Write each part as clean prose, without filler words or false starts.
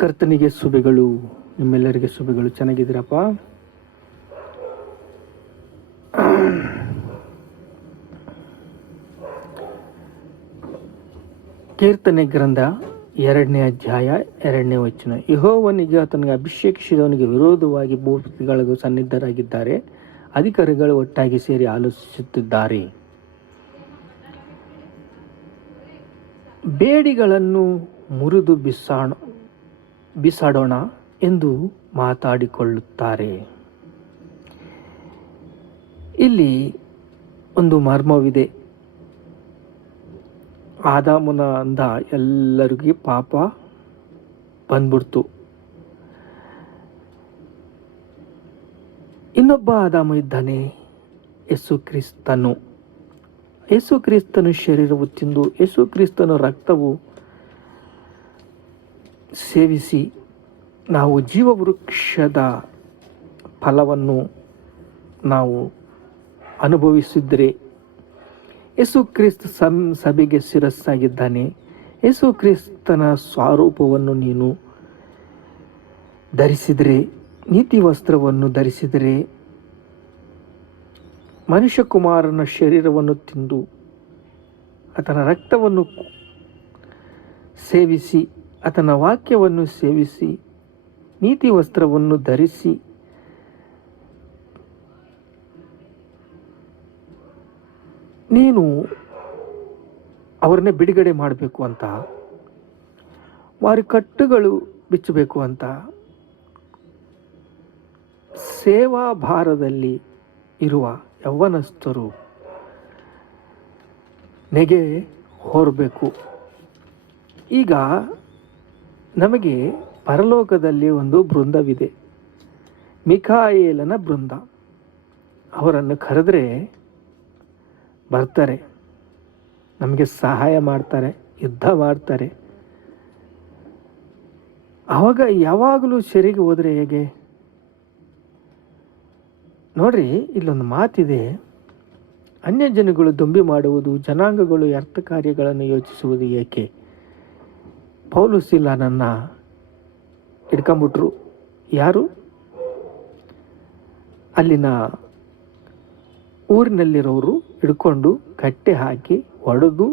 ಕರ್ತನಿಗೆ ಶುಭಗಳು, ನಿಮ್ಮೆಲ್ಲರಿಗೆ ಶುಭಗಳು. ಚೆನ್ನಾಗಿದ್ದೀರಪ್ಪ? ಕೀರ್ತನೆ ಗ್ರಂಥ 2ನೇ ಅಧ್ಯಾಯ 2ನೇ ವಚನ. ಯೆಹೋವನಿಗೆ ಆತನಿಗೆ ಅಭಿಷೇಕಿಸಿದವನಿಗೆ ವಿರೋಧವಾಗಿ ಭೂಪತಿಗಳಿಗೂ ಸನ್ನಿಧರಾಗಿದ್ದಾರೆ, ಅಧಿಕಾರಿಗಳು ಒಟ್ಟಾಗಿ ಸೇರಿ ಆಲೋಚಿಸುತ್ತಿದ್ದಾರೆ. ಬೇಡಿಗಳನ್ನು ಮುರಿದು ಬಿಸಾಡೋಣ ಎಂದು ಮಾತಾಡಿಕೊಳ್ಳುತ್ತಾರೆ. ಇಲ್ಲಿ ಒಂದು ಮರ್ಮವಿದೆ. ಆದಾಮನಿಂದ ಎಲ್ಲರಿಗೂ ಪಾಪ ಬಂದ್ಬಿಡ್ತು. ಇನ್ನೊಬ್ಬ ಆದಾಮ ಇದ್ದಾನೆ, ಯೇಸು ಕ್ರಿಸ್ತನು. ಯೇಸು ಕ್ರಿಸ್ತನು ಶರೀರವು ತಿಂದು ಯೇಸು ಕ್ರಿಸ್ತನ ರಕ್ತವು ಸೇವಿಸಿ ನಾವು ಜೀವವೃಕ್ಷದ ಫಲವನ್ನು ನಾವು ಅನುಭವಿಸಿದರೆ, ಯೇಸು ಕ್ರಿಸ್ತ ಸಭೆಗೆ ಶಿರಸ್ಸಾಗಿದ್ದಾನೆ. ಯೇಸು ಕ್ರಿಸ್ತನ ಸ್ವರೂಪವನ್ನು ನೀನು ಧರಿಸಿದರೆ, ನೀತಿ ವಸ್ತ್ರವನ್ನು ಧರಿಸಿದರೆ, ಮನುಷ್ಯಕುಮಾರನ ಶರೀರವನ್ನು ತಿಂದು ಆತನ ರಕ್ತವನ್ನು ಸೇವಿಸಿ, ಆತನ ವಾಕ್ಯವನ್ನು ಸೇವಿಸಿ, ನೀತಿ ವಸ್ತ್ರವನ್ನು ಧರಿಸಿ, ನೀನು ಅವ್ರನ್ನೇ ಬಿಡುಗಡೆ ಮಾಡಬೇಕು ಅಂತ, ಮಾರುಕಟ್ಟುಗಳು ಬಿಚ್ಚಬೇಕು ಅಂತ, ಸೇವಾ ಭಾರದಲ್ಲಿ ಇರುವ ಯೌವನಸ್ಥರು ನೆಗೆ ಹೊರಬೇಕು. ಈಗ ನಮಗೆ ಪರಲೋಕದಲ್ಲಿ ಒಂದು ಬೃಂದವಿದೆ, ಮಿಖಾಯೇಲನ ಬೃಂದ. ಅವರನ್ನು ಕರೆದ್ರೆ ಬರ್ತಾರೆ, ನಮಗೆ ಸಹಾಯ ಮಾಡ್ತಾರೆ, ಯುದ್ಧ ಮಾಡ್ತಾರೆ. ಆವಾಗ ಯಾವಾಗಲೂ ಸೆರೆಗೆ ಹೋದರೆ ಹೇಗೆ? ನೋಡ್ರಿ, ಇಲ್ಲೊಂದು ಮಾತಿದೆ, ಅನ್ಯ ಜನಗಳು ದೊಂಬಿ ಮಾಡುವುದು, ಜನಾಂಗಗಳು ವ್ಯರ್ಥ ಕಾರ್ಯಗಳನ್ನು ಯೋಚಿಸುವುದು ಏಕೆ? ಪೌಲು ಸಿಲನನ್ನ ಹಿಡ್ಕೊಂಬಿಟ್ರು. ಯಾರು? ಅಲ್ಲಿನ ಊರಿನಲ್ಲಿರೋರು ಹಿಡ್ಕೊಂಡು ಕಟ್ಟೆ ಹಾಕಿ ಹೊಡೆದು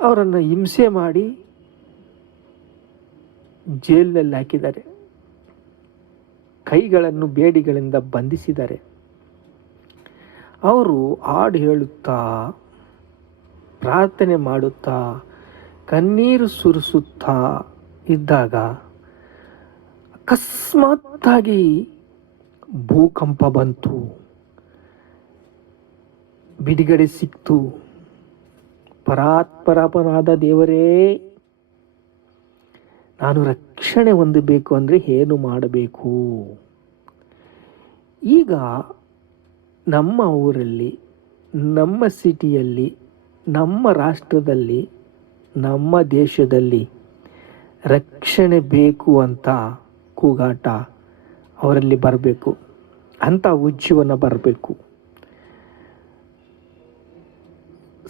ಅವರನ್ನು ಹಿಂಸೆ ಮಾಡಿ ಜೈಲಿನಲ್ಲಿ ಹಾಕಿದ್ದಾರೆ. ಕೈಗಳನ್ನು ಬೇಡಿಗಳಿಂದ ಬಂಧಿಸಿದ್ದಾರೆ. ಅವರು ಹಾಡು ಹೇಳುತ್ತಾ, ಪ್ರಾರ್ಥನೆ ಮಾಡುತ್ತಾ, ಕಣ್ಣೀರು ಸುರಿಸುತ್ತಾ ಇದ್ದಾಗ ಅಕಸ್ಮಾತ್ತಾಗಿ ಭೂಕಂಪ ಬಂತು, ಬಿಡುಗಡೆ ಸಿಕ್ತು. ಪರಾತ್ಪರಪರಾದ ದೇವರೇ, ನಾನು ರಕ್ಷಣೆ ಹೊಂದಬೇಕು ಅಂದರೆ ಏನು ಮಾಡಬೇಕು? ಈಗ ನಮ್ಮ ಊರಲ್ಲಿ, ನಮ್ಮ ಸಿಟಿಯಲ್ಲಿ, ನಮ್ಮ ರಾಷ್ಟ್ರದಲ್ಲಿ, ನಮ್ಮ ದೇಶದಲ್ಲಿ ರಕ್ಷಣೆ ಬೇಕು ಅಂತ ಕೂಗಾಟ ಅವರಲ್ಲಿ ಬರಬೇಕು, ಅಂಥ ಉಜ್ಜೀವನ ಬರಬೇಕು.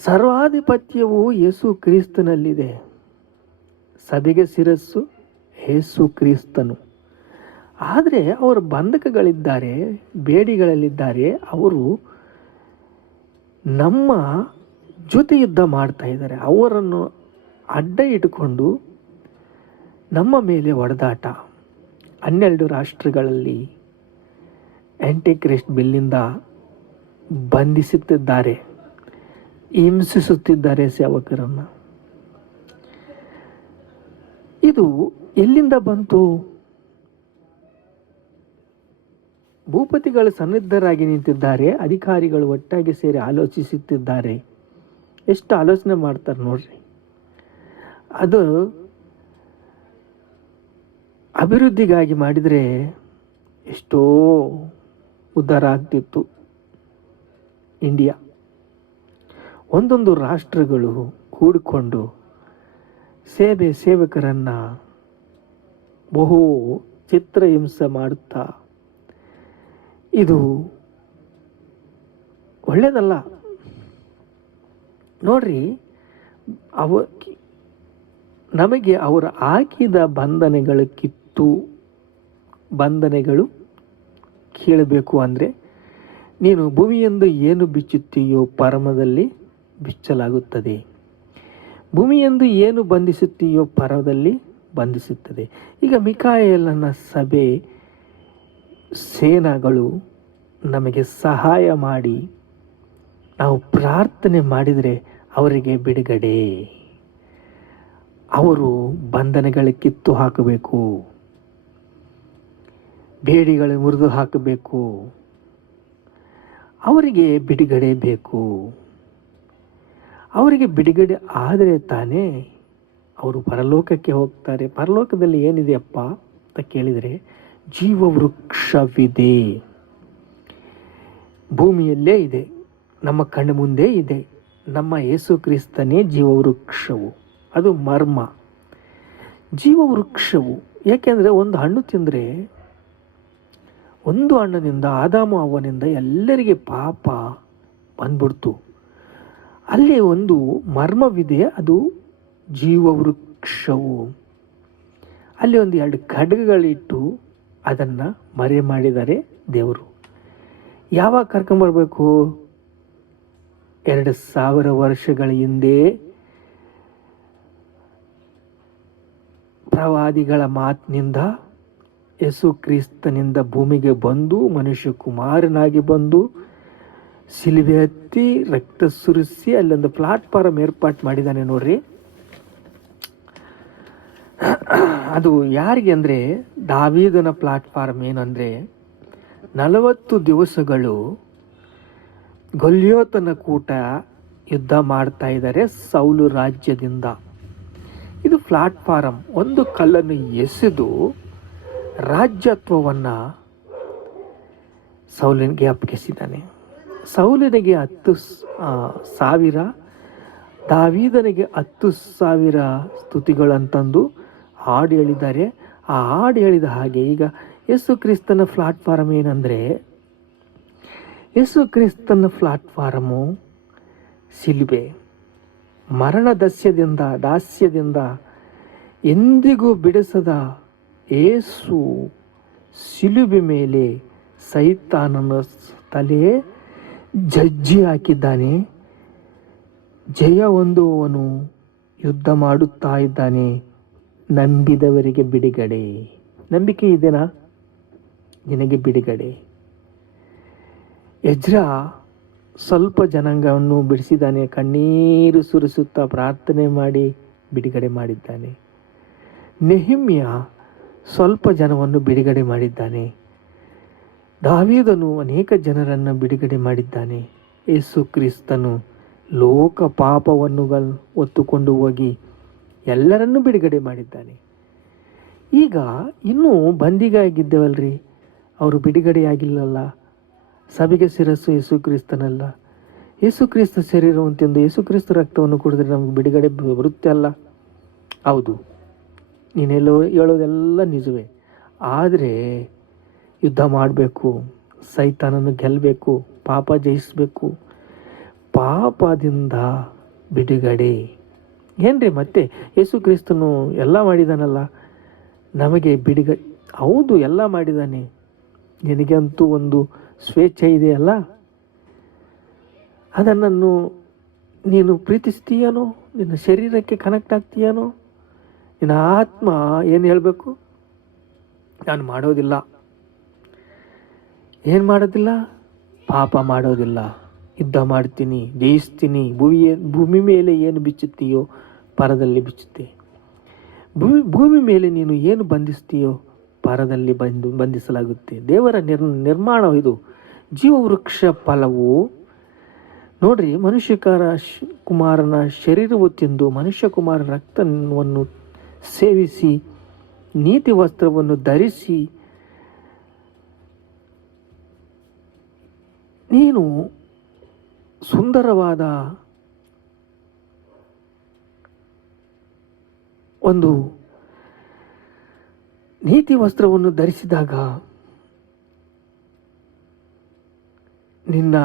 ಸರ್ವಾಧಿಪತ್ಯವು ಯೇಸು ಕ್ರಿಸ್ತನಲ್ಲಿದೆ. ಸಭೆಗೆ ಶಿರಸ್ಸು ಯೇಸು ಕ್ರಿಸ್ತನು. ಆದರೆ ಅವರು ಬಂಧಕಗಳಿದ್ದಾರೆ, ಬೇಡಿಗಳಲ್ಲಿದ್ದಾರೆ. ಅವರು ನಮ್ಮ ಜೊತೆ ಯುದ್ಧ ಮಾಡ್ತಾ ಇದ್ದಾರೆ. ಅವರನ್ನು ಅಡ್ಡ ಇಟ್ಟುಕೊಂಡು ನಮ್ಮ ಮೇಲೆ ಹೊಡೆದಾಟ. 12 ರಾಷ್ಟ್ರಗಳಲ್ಲಿ ಆಂಟಿಕ್ರಿಸ್ಟ್ ಬಿಲ್ಲಿಂದ ಬಂಧಿಸುತ್ತಿದ್ದಾರೆ, ಹಿಂಸಿಸುತ್ತಿದ್ದಾರೆ ಸೇವಕರನ್ನು. ಇದು ಎಲ್ಲಿಂದ ಬಂತು? ಭೂಪತಿಗಳು ಸನ್ನಿಧರಾಗಿ ನಿಂತಿದ್ದಾರೆ, ಅಧಿಕಾರಿಗಳು ಒಟ್ಟಾಗಿ ಸೇರಿ ಆಲೋಚಿಸುತ್ತಿದ್ದಾರೆ. ಎಷ್ಟು ಆಲೋಚನೆ ಮಾಡ್ತಾರೆ ನೋಡ್ರಿ. ಅದು ಅಭಿವೃದ್ಧಿಗಾಗಿ ಮಾಡಿದರೆ ಎಷ್ಟೋ ಉದ್ಧಾರ ಆಗ್ತಿತ್ತು ಇಂಡಿಯಾ. ಒಂದೊಂದು ರಾಷ್ಟ್ರಗಳು ಕೂಡಿಕೊಂಡು ಸೇವಕರನ್ನು ಬಹು ಚಿತ್ರಹಿಂಸೆ ಮಾಡುತ್ತಾ, ಇದು ಒಳ್ಳೆಯದಲ್ಲ. ನೋಡ್ರಿ, ನಮಗೆ ಅವರು ಹಾಕಿದ ಬಂಧನಗಳು ಕೇಳಬೇಕು. ಅಂದರೆ ನೀನು ಭೂಮಿಯೆಂದು ಏನು ಬಿಚ್ಚುತ್ತೀಯೋ ಪರಮದಲ್ಲಿ ಬಿಚ್ಚಲಾಗುತ್ತದೆ, ಭೂಮಿಯೆಂದು ಏನು ಬಂಧಿಸುತ್ತೀಯೋ ಪರದಲ್ಲಿ ಬಂಧಿಸುತ್ತದೆ. ಈಗ ಮಿಕಾಯೇಲನ ಸಭೆ ಸೇನಾಗಳು ನಮಗೆ ಸಹಾಯ ಮಾಡಿ ನಾವು ಪ್ರಾರ್ಥನೆ ಮಾಡಿದರೆ ಅವರಿಗೆ ಬಿಡುಗಡೆ, ಅವರು ಬಂಧನಗಳಿಗೆ ಕಿತ್ತು ಹಾಕಬೇಕು, ಬೇಡಿಗಳು ಮುರಿದು ಹಾಕಬೇಕು, ಅವರಿಗೆ ಬಿಡುಗಡೆ ಬೇಕು. ಅವರಿಗೆ ಬಿಡುಗಡೆ ಆದರೆ ತಾನೇ ಅವರು ಪರಲೋಕಕ್ಕೆ ಹೋಗ್ತಾರೆ. ಪರಲೋಕದಲ್ಲಿ ಏನಿದೆಯಪ್ಪ ಅಂತ ಕೇಳಿದರೆ ಜೀವವೃಕ್ಷವಿದೆ, ಭೂಮಿಯಲ್ಲೇ ಇದೆ, ನಮ್ಮ ಕಣ್ಣು ಮುಂದೆ ಇದೆ. ನಮ್ಮ ಯೇಸು ಕ್ರಿಸ್ತನೇ ಜೀವವೃಕ್ಷವು. ಅದು ಮರ್ಮ, ಜೀವವೃಕ್ಷವು. ಯಾಕೆಂದರೆ ಒಂದು ಹಣ್ಣು ತಿಂದರೆ, ಒಂದು ಹಣ್ಣಿನಿಂದ ಆದಾಮ ಅವ್ವನಿಂದ ಎಲ್ಲರಿಗೆ ಪಾಪ ಬಂದ್ಬಿಡ್ತು. ಅಲ್ಲಿ ಒಂದು ಮರ್ಮವಿದೆ, ಅದು ಜೀವವೃಕ್ಷವು. ಅಲ್ಲಿ ಒಂದು 2 ಖಡ್ಗಗಳಿಟ್ಟು ಅದನ್ನು ಮರೆ ಮಾಡಿದ್ದಾರೆ ದೇವರು. ಯಾವಾಗ ಕರ್ಕೊಂಬರ್ಬೇಕು? 2000 ವರ್ಷಗಳ ಹಿಂದೆ ಪ್ರವಾದಿಗಳ ಮಾತಿನಿಂದ ಯೇಸು ಕ್ರಿಸ್ತನಿಂದ ಭೂಮಿಗೆ ಬಂದು ಮನುಷ್ಯ ಕುಮಾರನಾಗಿ ಬಂದು ಶಿಲುಬೆ ಹತ್ತಿ ರಕ್ತ ಸುರಿಸಿ ಅಲ್ಲೊಂದು ಪ್ಲಾಟ್ಫಾರಮ್ ಏರ್ಪಾಟ್ ಮಾಡಿದ್ದಾನೆ ನೋಡ್ರಿ. ಅದು ಯಾರಿಗೆ ಅಂದರೆ ದಾವೀದನ ಪ್ಲಾಟ್ಫಾರ್ಮ್. ಏನಂದರೆ 40 ದಿವಸಗಳು ಗೊಲ್ಯೋತನ ಕೂಟ ಯುದ್ಧ ಮಾಡ್ತಾ ಇದ್ದಾರೆ ಸೌಲು ರಾಜ್ಯದಿಂದ. ಇದು ಪ್ಲಾಟ್ಫಾರಮ್. ಒಂದು ಕಲ್ಲನ್ನು ಎಸೆದು ರಾಜ್ಯತ್ವವನ್ನು ಸೌಲನಿಗೆ ಅಪ್ಪಗಿಸಿದ್ದಾನೆ. ಸೌಲನಿಗೆ 10,000, ದಾವೀದನಿಗೆ 10,000 ಸ್ತುತಿಗಳಂತಂದು ಹಾಡು ಹೇಳಿದ್ದಾರೆ. ಆ ಹಾಡು ಹೇಳಿದ ಹಾಗೆ ಈಗ ಯೇಸು ಕ್ರಿಸ್ತನ ಪ್ಲಾಟ್ಫಾರಮ್ ಏನಂದರೆ, ಯೇಸು ಕ್ರಿಸ್ತನ ಪ್ಲಾಟ್ಫಾರಮು ಶಿಲುಬೆ. ಮರಣ ದಾಸ್ಯದಿಂದ ಎಂದಿಗೂ ಬಿಡಿಸದ ಯೇಸು ಶಿಲುಬೆ ಮೇಲೆ ಸೈತಾನನ ತಲೆ ಜಜ್ಜಿ ಹಾಕಿದ್ದಾನೆ. ಜಯ ಹೊಂದುವವನು ಯುದ್ಧ ಮಾಡುತ್ತಾ ಇದ್ದಾನೆ. ನಂಬಿದವರಿಗೆ ಬಿಡುಗಡೆ. ನಂಬಿಕೆ ಇದೆನಾ? ನಿನಗೆ ಬಿಡುಗಡೆ. ಎಜ್ರಾ ಸ್ವಲ್ಪ ಜನಾಂಗವನ್ನು ಬಿಡಿಸಿದ್ದಾನೆ. ಕಣ್ಣೀರು ಸುರಿಸುತ್ತಾ ಪ್ರಾರ್ಥನೆ ಮಾಡಿ ಬಿಡುಗಡೆ ಮಾಡಿದ್ದಾನೆ. ನೆಹಮ್ಯ ಸ್ವಲ್ಪ ಜನವನ್ನು ಬಿಡುಗಡೆ ಮಾಡಿದ್ದಾನೆ. ದಾವೀದನು ಅನೇಕ ಜನರನ್ನು ಬಿಡುಗಡೆ ಮಾಡಿದ್ದಾನೆ. ಯೇಸು ಕ್ರಿಸ್ತನು ಲೋಕ ಪಾಪವನ್ನು ಹೊತ್ತುಕೊಂಡು ಹೋಗಿ ಎಲ್ಲರನ್ನೂ ಬಿಡುಗಡೆ ಮಾಡಿದ್ದಾನೆ. ಈಗ ಇನ್ನೂ ಬಂದಿಗಾಗಿದ್ದೇವಲ್ರಿ, ಅವರು ಬಿಡುಗಡೆಯಾಗಿಲ್ಲಲ್ಲ. ಸಭೆಗೆ ಶಿರಸ್ಸು ಯೇಸು ಕ್ರಿಸ್ತನಲ್ಲ. ಯೇಸು ಕ್ರಿಸ್ತ ಶರೀರವನ್ನು ತಿಂದು ಯೇಸು ಕ್ರಿಸ್ತ ರಕ್ತವನ್ನು ಕುಡಿದ್ರೆ ನಮಗೆ ಬಿಡುಗಡೆ ಬರುತ್ತೆ ಅಲ್ಲ? ಹೌದು, ನೀನೆಲ್ಲೋ ಹೇಳೋದೆಲ್ಲ ನಿಜವೇ. ಆದರೆ ಯುದ್ಧ ಮಾಡಬೇಕು, ಸೈತಾನನ್ನು ಗೆಲ್ಲಬೇಕು, ಪಾಪ ಜಯಿಸಬೇಕು. ಪಾಪದಿಂದ ಬಿಡುಗಡೆ ಏನ್ರಿ? ಮತ್ತೆ ಯೇಸು ಕ್ರಿಸ್ತನು ಎಲ್ಲ ಮಾಡಿದಾನಲ್ಲ, ನಮಗೆ ಬಿಡುಗಡೆ. ಹೌದು, ಎಲ್ಲ ಮಾಡಿದ್ದಾನೆ. ನಿನಗಂತೂ ಒಂದು ಸ್ವೇಚ್ಛೆ ಇದೆಯಲ್ಲ, ಅದನ್ನು ನೀನು ಪ್ರೀತಿಸ್ತೀಯನೋ? ನಿನ್ನ ಶರೀರಕ್ಕೆ ಕನೆಕ್ಟ್ ಆಗ್ತೀಯನೋ? ನಿನ್ನ ಆತ್ಮ ಏನು ಹೇಳಬೇಕು? ನಾನು ಮಾಡೋದಿಲ್ಲ. ಏನು ಮಾಡೋದಿಲ್ಲ? ಪಾಪ ಮಾಡೋದಿಲ್ಲ, ಯುದ್ಧ ಮಾಡ್ತೀನಿ, ಜಯಿಸ್ತೀನಿ. ಭೂಮಿ ಮೇಲೆ ಏನು ಬಿಚ್ಚುತ್ತೀಯೋ ಪರದಲ್ಲಿ ಬಿಚ್ಚುತ್ತೆ. ಭೂಮಿ ಮೇಲೆ ನೀನು ಏನು ಬಂಧಿಸ್ತೀಯೋ ಪರದಲ್ಲಿ ಬಂಧಿಸಲಾಗುತ್ತೆ. ದೇವರ ನಿರ್ಮಾಣ ಇದು. ಜೀವವೃಕ್ಷ ಫಲವು ನೋಡ್ರಿ, ಕುಮಾರನ ಶರೀರವು ತಿಂದು ಮನುಷ್ಯ ಕುಮಾರನ ರಕ್ತವನ್ನು ಸೇವಿಸಿ ನೀತಿ ವಸ್ತ್ರವನ್ನು ಧರಿಸಿ ನೀನು ಸುಂದರವಾದ ಒಂದು ನೀತಿ ವಸ್ತ್ರವನ್ನು ಧರಿಸಿದಾಗ ನಿನ್ನ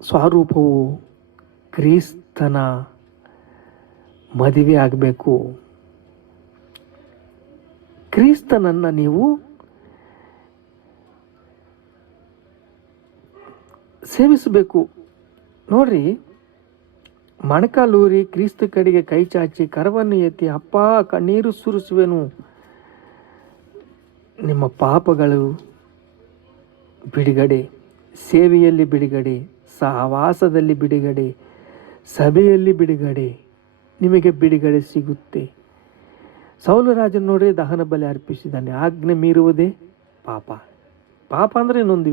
ಸ್ವರೂಪವು ಕ್ರಿಸ್ತನ ಮದುವೆ ಆಗಬೇಕು. ಕ್ರಿಸ್ತನನ್ನು ನೀವು ಸೇವಿಸಬೇಕು. ನೋಡ್ರಿ, ಮೊಣಕಾಲೂರಿ ಕ್ರಿಸ್ತ ಕಡೆಗೆ ಕೈ ಚಾಚಿ ಕರವನ್ನು ಎತ್ತಿ, ಅಪ್ಪ ಕಣ್ಣೀರು ಸುರಿಸುವೆನು, ನಿಮ್ಮ ಪಾಪಗಳು ಬಿಡುಗಡೆ, ಸೇವೆಯಲ್ಲಿ ಬಿಡುಗಡೆ, ಸಹವಾಸದಲ್ಲಿ ಬಿಡುಗಡೆ, ಸಭೆಯಲ್ಲಿ ಬಿಡುಗಡೆ, ನಿಮಗೆ ಬಿಡುಗಡೆ ಸಿಗುತ್ತೆ. ಸೌಲ ರಾಜನು ನೋಡಿ ದಹನ ಬಲಿ ಅರ್ಪಿಸಿದ್ದಾನೆ. ಆಜ್ಞೆ ಮೀರುವುದೇ ಪಾಪ. ಪಾಪ ಅಂದರೆ ಇನ್ನೊಂದು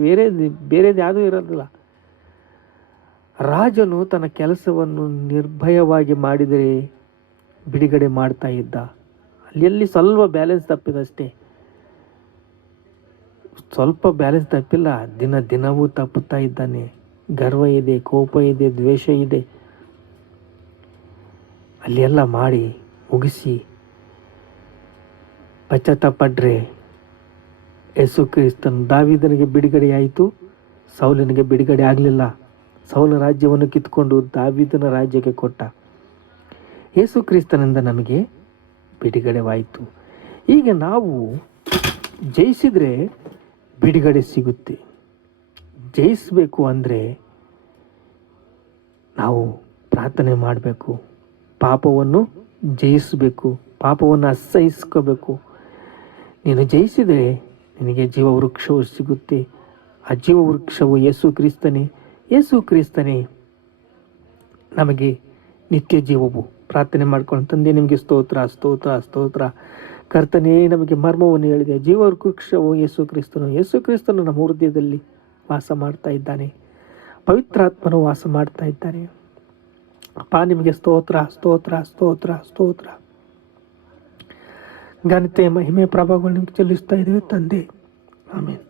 ಬೇರೆದು ಯಾವುದೂ ಇರೋದಿಲ್ಲ. ರಾಜನು ತನ್ನ ಕೆಲಸವನ್ನು ನಿರ್ಭಯವಾಗಿ ಮಾಡಿದರೆ ಬಿಡುಗಡೆ ಮಾಡ್ತಾ ಇದ್ದ. ಅಲ್ಲಿ ಸ್ವಲ್ಪ ಬ್ಯಾಲೆನ್ಸ್ ತಪ್ಪಿದಷ್ಟೇ, ಸ್ವಲ್ಪ ಬ್ಯಾಲೆನ್ಸ್ ತಪ್ಪಿಲ್ಲ, ದಿನವೂ ತಪ್ಪುತ್ತಾ ಇದ್ದಾನೆ. ಗರ್ವ ಇದೆ, ಕೋಪ ಇದೆ, ದ್ವೇಷ ಇದೆ, ಅಲ್ಲಿ ಎಲ್ಲ ಮಾಡಿ ಮುಗಿಸಿ ಪಶ್ಚಾತ್ತಾಪಡ್ರೆ ಯೇಸು ಕ್ರಿಸ್ತನು ದಾವೀದನಿಗೆ ಬಿಡುಗಡೆಯಾಯಿತು, ಸೌಲನಿಗೆ ಬಿಡುಗಡೆ ಆಗಲಿಲ್ಲ. ಸೌಲ ರಾಜ್ಯವನ್ನು ಕಿತ್ಕೊಂಡು ದಾವೀದನ ರಾಜ್ಯಕ್ಕೆ ಕೊಟ್ಟ. ಯೇಸು ಕ್ರಿಸ್ತನಿಂದ ನಮಗೆ ಬಿಡುಗಡೆವಾಯಿತು. ಈಗ ನಾವು ಜಯಿಸಿದರೆ ಬಿಡುಗಡೆ ಸಿಗುತ್ತೆ. ಜಯಿಸಬೇಕು ಅಂದರೆ ನಾವು ಪ್ರಾರ್ಥನೆ ಮಾಡಬೇಕು, ಪಾಪವನ್ನು ಜಯಿಸಬೇಕು, ಪಾಪವನ್ನು ಅಸಹಿಸ್ಕೋಬೇಕು. ನೀನು ಜಯಿಸಿದರೆ ನಿನಗೆ ಜೀವ ವೃಕ್ಷವು ಸಿಗುತ್ತೆ. ಆ ಜೀವ ವೃಕ್ಷವು ಯೇಸು ಕ್ರಿಸ್ತನೇ. ಯೇಸು ಕ್ರಿಸ್ತನೇ ನಮಗೆ ನಿತ್ಯ ಜೀವವು. ಪ್ರಾರ್ಥನೆ ಮಾಡ್ಕೊಂಡು, ತಂದೆ ನಿಮಗೆ ಸ್ತೋತ್ರ ಸ್ತೋತ್ರ ಸ್ತೋತ್ರ. ಕರ್ತನೇ ನಮಗೆ ಮರ್ಮವನ್ನು ಹೇಳಿದೆ. ಜೀವ ವೃಕ್ಷವು ಯೇಸು ಕ್ರಿಸ್ತನು. ಯೇಸು ಕ್ರಿಸ್ತನು ನಮ್ಮ ಹೃದಯದಲ್ಲಿ ವಾಸ ಮಾಡ್ತಾ ಇದ್ದಾನೆ. ಪವಿತ್ರಾತ್ಮನು ವಾಸ ಮಾಡ್ತಾ ಇದ್ದಾನೆ. ಅಪ್ಪ ನಿಮಗೆ ಸ್ತೋತ್ರ ಸ್ತೋತ್ರ ಸ್ತೋತ್ರ ಸ್ತೋತ್ರ. ಘನತೆ ಮಹಿಮೆ ಪ್ರಭಾವಗಳು ನಿಮ್ಗೆ ಚೆಲ್ಲಿಸ್ತಾ ಇದ್ದೇವೆ ತಂದೆ. ಆಮೇಲೆ